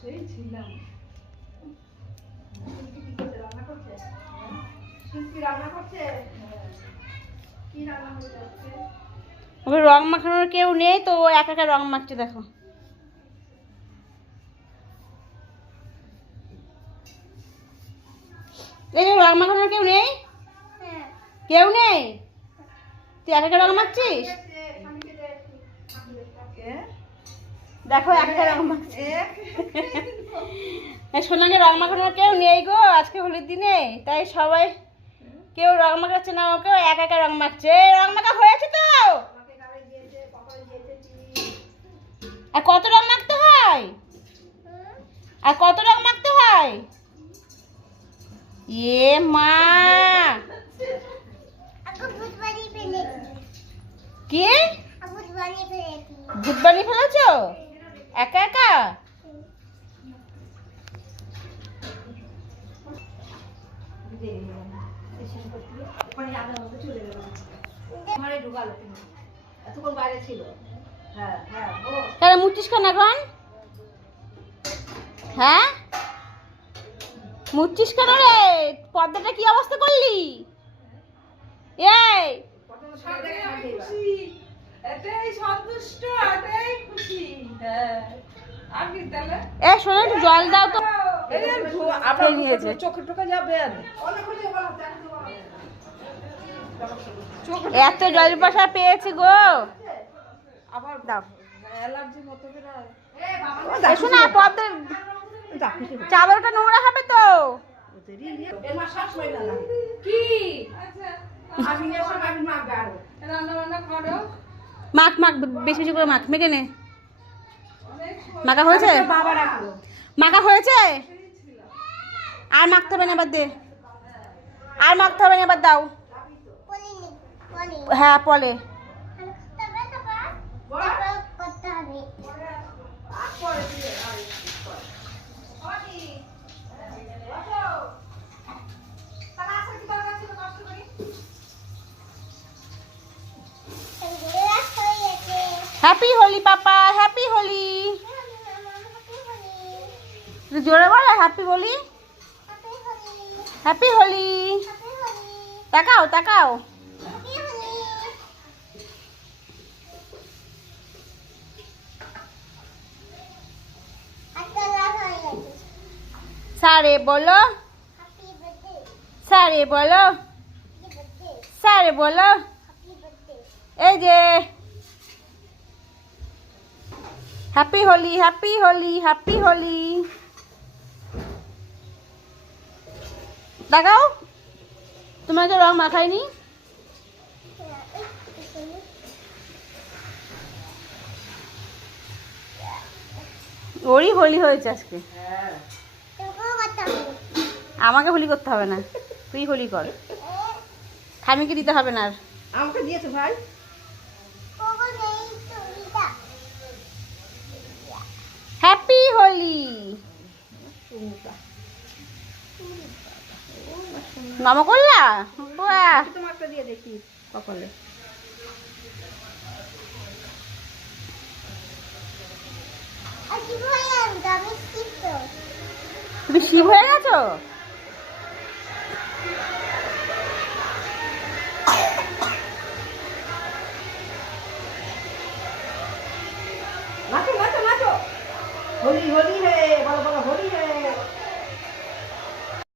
ছিলাম। রান্না করছে? শিল্পী রান্না করছে? কি রান্না হচ্ছে ওকে রং মাখানোর কেউ নেই তো ও একা একা রং মাখছে দেখো। এই যে রং মাখানোর কেউ নেই? কেউ নেই? তুই একা একা রং মাখছিস এসে, স্বামীকে দে একটু। এ? দেখো একা একা। রং সোনাকে রং মাখানোর কেউ নেই গো আজকে হোলির দিনে। তাই সবাই কেউ রং মাখাচ্ছে না ওকে একা একা রং মাখছে। এই রং মাখা হয়েছে তো। আর কত রং মাখতে হয়? আর কত রং মাখতে হয়? এ মা। কি? ভূত বানিয়ে ফেলেছো? একা একা? হ্যাঁ হ্যাঁ কেন এখন? হ্যাঁ? কেন রে? পর্দাটা কি অবস্থা করলি? এই! সন্তুষ্ট। এ শোনো একটু জল দাও তো। নিয়েছে। চোখে টোকে এত জল পয়সা পেয়েছি গো। আবার দাও। চাদরটা নোংরা হবে তো। করো। মাখ মাখ বেশি বেশি করে মাখ। মেখে নে। মাখা হয়েছে? বাবা মাখা হয়েছে? আর মাখতে হবে না এবার দে। আর মাখতে হবে না এবার দাও। হ্যাঁ পলে। Happy Holi papa happy Holi জোরে বলো হ্যাপি হোলি হ্যাপি হোলি তাকাও তাকাও। সারে বলো। সারে বলো। সারে বলো। এই যে। Happy Holi happy Holi happy Holi দেখাও তোমাকে রং মাখায়নি? ওরই হোলি হয়েছে আজকে। আমাকে হোলি করতে হবে না তুই হোলি কর। খামিকে দিতে হবে না আর। আমাকে দিয়েছে ভাই? হ্যাপি হোলি। নম করলা? বাহ। তোমারটা দিয়ে দেখি কপালে। তুমি শিব হয়ে গেছো? নাচো নাচো নাচো। হোলি হোলি হে বলো